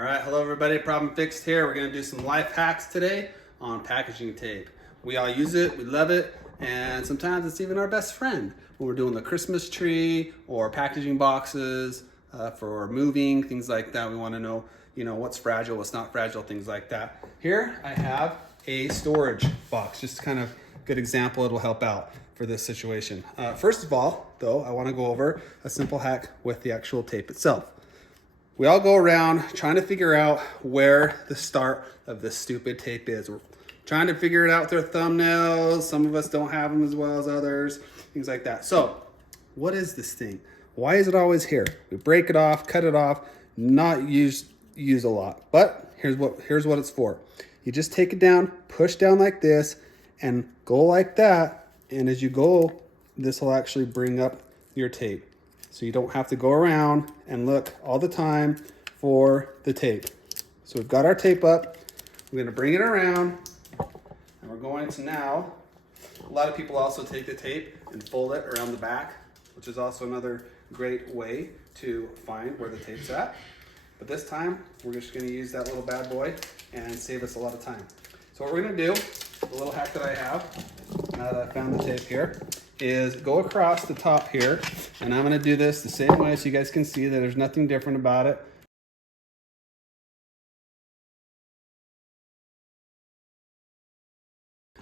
All right, hello everybody, Problem Fixed here. We're gonna do some life hacks today on packaging tape. We all use it, we love it, and sometimes it's even our best friend when we're doing the Christmas tree or packaging boxes for moving, things like that. We wanna know, what's fragile, what's not fragile, things like that. Here I have a storage box, just kind of good example, it'll help out for this situation. First of all, though, I wanna go over a simple hack with the actual tape itself. We all go around trying to figure out where the start of this stupid tape is. We're trying to figure it out with our thumbnails. Some of us don't have them as well as others, things like that. So what is this thing? Why is it always here? We break it off, cut it off, not use a lot. But here's what it's for. You just take it down, push down like this, and go like that. And as you go, this will actually bring up your tape. So you don't have to go around and look all the time for the tape. So we've got our tape up. We're gonna bring it around and we're going to now, a lot of people also take the tape and fold it around the back, which is also another great way to find where the tape's at. But this time, we're just gonna use that little bad boy and save us a lot of time. So what we're gonna do, the little hack that I have, now that I found the tape here, is go across the top here, and I'm gonna do this the same way so you guys can see that there's nothing different about it.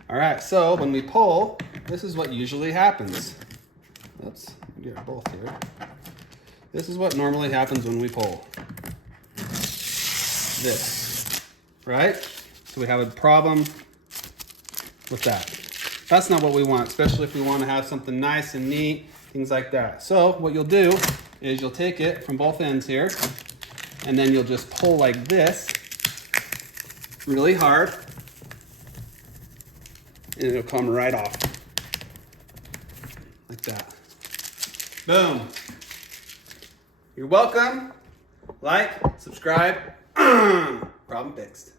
All right, so when we pull, this is what usually happens. Let's get them both here. This is what normally happens when we pull. This, right? So we have a problem with that. That's not what we want, especially if we want to have something nice and neat, things like that. So what you'll do is you'll take it from both ends here, and then you'll just pull like this, really hard, and it'll come right off. Like that. Boom. You're welcome. Like, subscribe. Problem fixed.